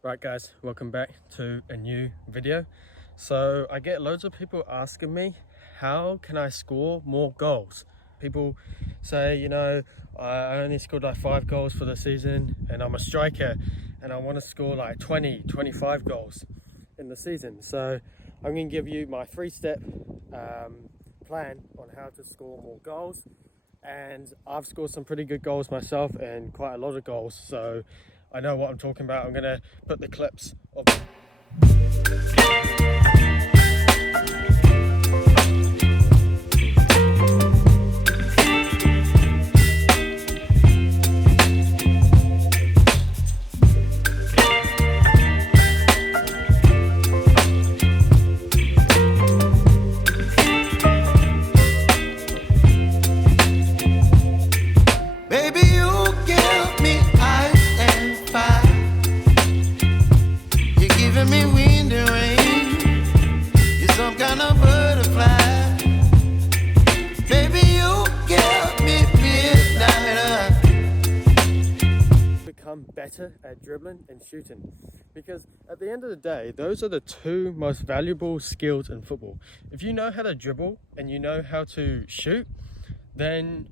Right guys, welcome back to a new video. So I get loads of people asking me, how can I score more goals? People say, I only scored like 5 goals for the season and I'm a striker and I want to score like 20, 25 goals in the season. So I'm going to give you my 3-step plan on how to score more goals. And I've scored some pretty good goals myself and quite a lot of goals. So I know what I'm talking about. I'm going to put the clips of better at dribbling and shooting, because at the end of the day those are the two most valuable skills in football. If you know how to dribble and you know how to shoot, then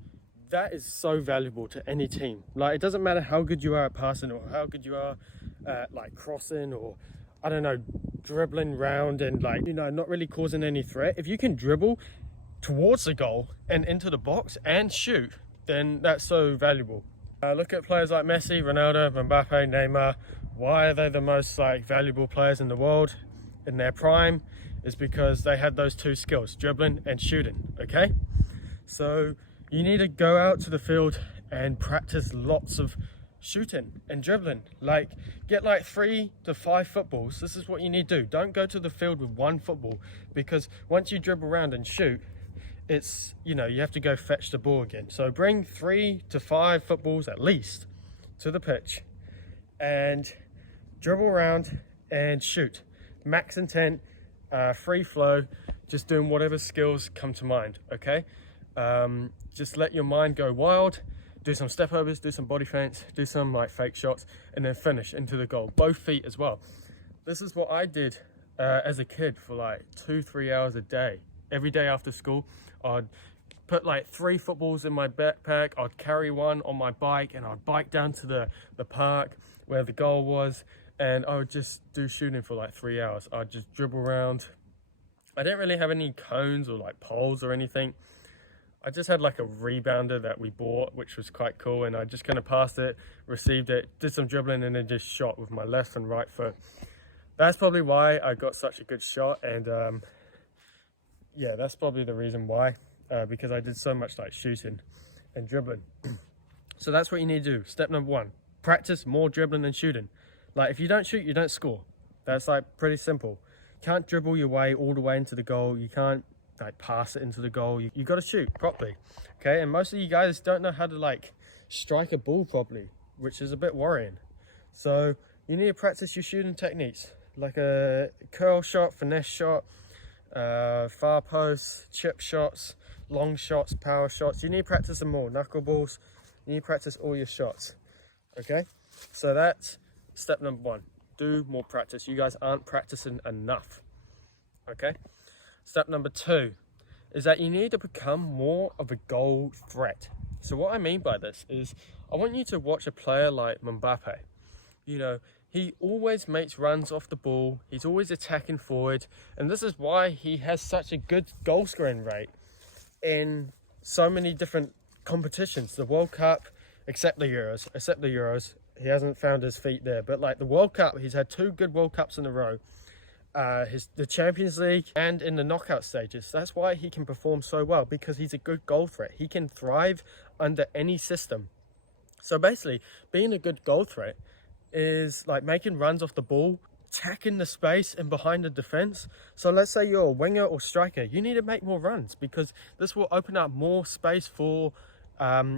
that is so valuable to any team. Like, it doesn't matter how good you are at passing or how good you are at like crossing or I don't know, dribbling round and not really causing any threat. If you can dribble towards the goal and into the box and shoot, then that's so valuable. Look at players like Messi, Ronaldo, Mbappe, Neymar. Why are they the most valuable players in the world in their prime? Is because they had those two skills, dribbling and shooting. Okay, so you need to go out to the field and practice lots of shooting and dribbling. Get 3 to 5 footballs. This is what you need to do. Don't go to the field with 1 football, because once you dribble around and shoot, it's, you have to go fetch the ball again. So bring 3 to 5 footballs at least to the pitch and dribble around and shoot. Max intent, free flow, just doing whatever skills come to mind. Okay, just let your mind go wild. Do some step overs, do some body feints, do some fake shots, and then finish into the goal, both feet as well. This is what I did as a kid for 2-3 hours a day. Every day after school, I'd put 3 footballs in my backpack, I'd carry one on my bike, and I'd bike down to the park where the goal was, and I would just do shooting for 3 hours. I'd just dribble around. I didn't really have any cones or poles or anything. I just had a rebounder that we bought, which was quite cool, and I just kind of passed it, received it, did some dribbling, and then just shot with my left and right foot. That's probably why I got such a good shot, and yeah, that's probably the reason why, because I did so much shooting and dribbling. So that's what you need to do. Step number 1, practice more dribbling and shooting. If you don't shoot, you don't score. That's pretty simple. You can't dribble your way all the way into the goal. You can't pass it into the goal. You got to shoot properly. Okay, and most of you guys don't know how to strike a ball properly, which is a bit worrying. So you need to practice your shooting techniques, like a curl shot, finesse shot, far posts, chip shots, long shots, power shots. You need to practice them all. Knuckleballs. You need to practice all your shots. Okay, so that's step number 1. Do more practice. You guys aren't practicing enough. Okay, step number 2 is that you need to become more of a goal threat. So what I mean by this is, I want you to watch a player like Mbappe. He always makes runs off the ball. He's always attacking forward. And this is why he has such a good goal scoring rate in so many different competitions. The World Cup, except the Euros. He hasn't found his feet there. But the World Cup, he's had 2 good World Cups in a row. The Champions League and in the knockout stages. That's why he can perform so well, because he's a good goal threat. He can thrive under any system. So basically, being a good goal threat is making runs off the ball, attacking the space and behind the defense. So let's say you're a winger or striker, you need to make more runs, because this will open up more space for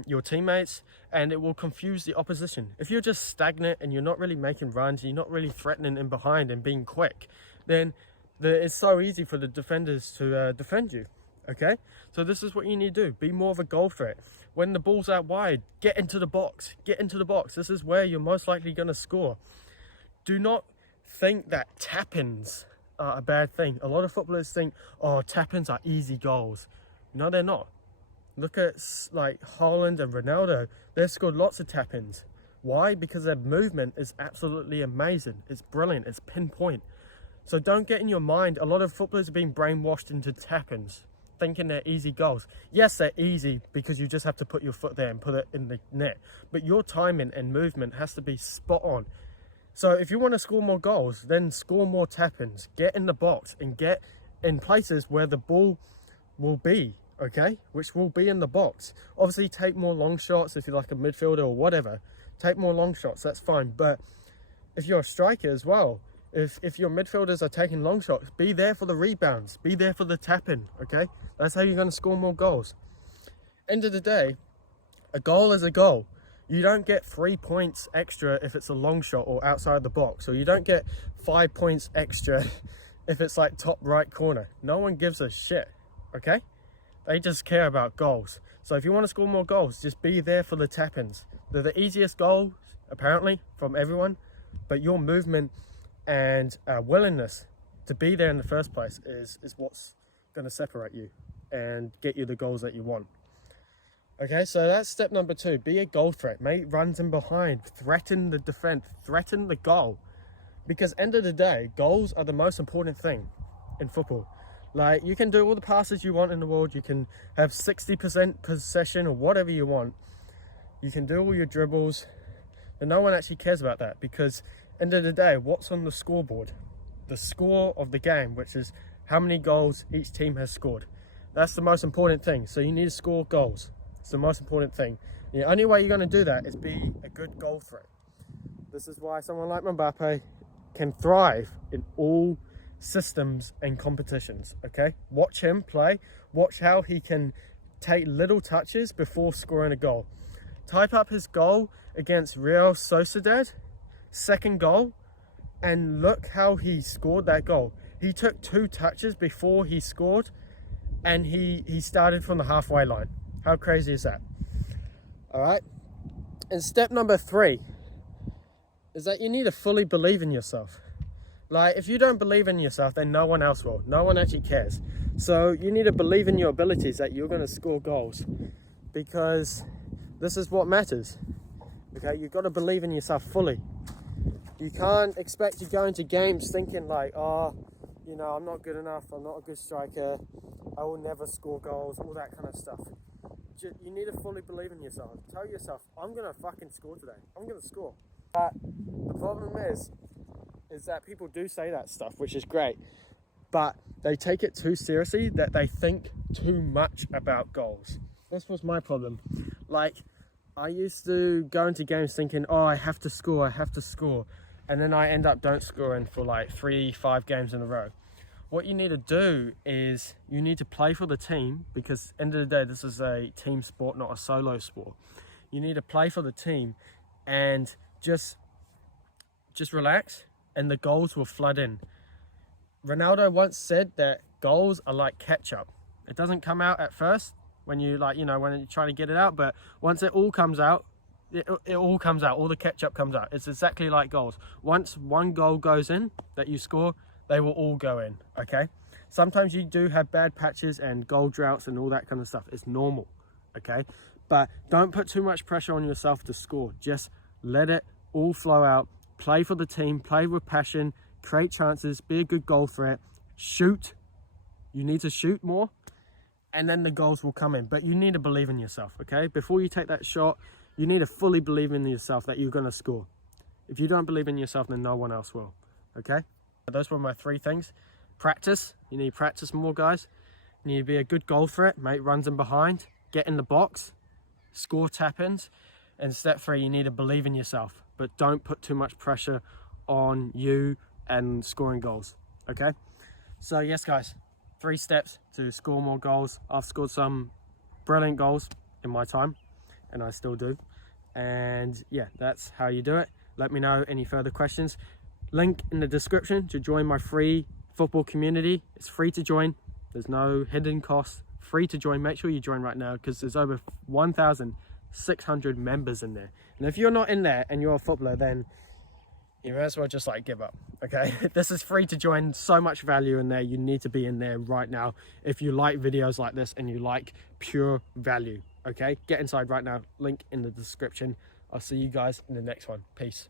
your teammates, and it will confuse the opposition. If you're just stagnant and you're not really making runs, you're not really threatening in behind and being quick, then it's so easy for the defenders to defend you. Okay, so this is what you need to do. Be more of a goal threat. When the ball's out wide, get into the box. This is where you're most likely going to score. do not think that tap-ins are a bad thing. A lot of footballers think, oh, tap-ins are easy goals. No, they're not. Look at like Haaland and Ronaldo. They've scored lots of tap-ins. Why? Because their movement is absolutely amazing. It's brilliant. It's pinpoint. So don't get in your mind, a lot of footballers are being brainwashed into tap-ins, thinking they're easy goals. Yes, they're easy because you just have to put your foot there and put it in the net. But your timing and movement has to be spot on. So if you want to score more goals, then score more tap-ins. Get in the box and get in places where the ball will be, okay? Which will be in the box. Obviously, take more long shots if you're like a midfielder or whatever. Take more long shots, that's fine. But if you're a striker as well, if your midfielders are taking long shots, be there for the rebounds, be there for the tap-in, okay? That's how you're going to score more goals. End of the day, a goal is a goal. You don't get 3 points extra if it's a long shot or outside the box, or you don't get 5 points extra if it's like top right corner. No one gives a shit, okay? They just care about goals. So if you want to score more goals, just be there for the tap-ins. They're the easiest goals, apparently, from everyone, but your movement and willingness to be there in the first place is what's going to separate you and get you the goals that you want. Okay, so that's step number 2. Be a goal threat. Make runs in behind. Threaten the defense. Threaten the goal. Because end of the day, goals are the most important thing in football. Like, you can do all the passes you want in the world. You can have 60% possession or whatever you want. You can do all your dribbles. And no one actually cares about that, because end of the day, what's on the scoreboard? The score of the game, which is how many goals each team has scored. That's the most important thing. So you need to score goals. It's the most important thing. The only way you're going to do that is be a good goal threat. This is why someone like Mbappe can thrive in all systems and competitions, okay? Watch him play. Watch how he can take little touches before scoring a goal. Type up his goal against Real Sociedad, second goal, and look how he scored that goal. He took 2 touches before he scored, and he started from the halfway line. How crazy is that? All right. And step number 3 is that you need to fully believe in yourself. Like, if you don't believe in yourself, then no one else will. No one actually cares. So you need to believe in your abilities, that you're going to score goals, because this is what matters. Okay, you've got to believe in yourself fully. You can't expect to go into games thinking like, oh, you know, I'm not good enough, I'm not a good striker, I will never score goals, all that kind of stuff. You need to fully believe in yourself. Tell yourself, I'm going to fucking score today. I'm going to score. But the problem is that people do say that stuff, which is great, but they take it too seriously, that they think too much about goals. This was my problem. Like, I used to go into games thinking, oh, I have to score. And then I end up don't scoring for like 3-5 games in a row. What you need to do is you need to play for the team, because end of the day, this is a team sport, not a solo sport. You need to play for the team and just relax, and the goals will flood in. Ronaldo once said that goals are like ketchup. It doesn't come out at first when you when you're trying to get it out, but once it all comes out, it all comes out, all the ketchup comes out. It's exactly like goals. Once one goal goes in that you score, they will all go in, okay? Sometimes you do have bad patches and goal droughts and all that kind of stuff. It's normal, okay? But don't put too much pressure on yourself to score. Just let it all flow out. Play for the team, play with passion, create chances, be a good goal threat, shoot. You need to shoot more, and then the goals will come in. But you need to believe in yourself, okay? Before you take that shot, you need to fully believe in yourself that you're going to score. If you don't believe in yourself, then no one else will, okay? Those were my 3 things. Practice. You need to practice more, guys. You need to be a good goal threat, make runs in behind, get in the box, score tap-ins. And step 3, you need to believe in yourself, but don't put too much pressure on you and scoring goals, okay? So yes, guys, 3 steps to score more goals. I've scored some brilliant goals in my time, and I still do. And yeah, that's how you do it. Let me know any further questions. Link in the description to join my free football community. It's free to join. There's no hidden cost. Free to join. Make sure you join right now, because there's over 1,600 members in there. And if you're not in there and you're a footballer, then you may as well just like give up. Okay, this is free to join. So much value in there. You need to be in there right now if you like videos like this and you like pure value. Okay, get inside right now, link in the description. I'll see you guys in the next one. Peace.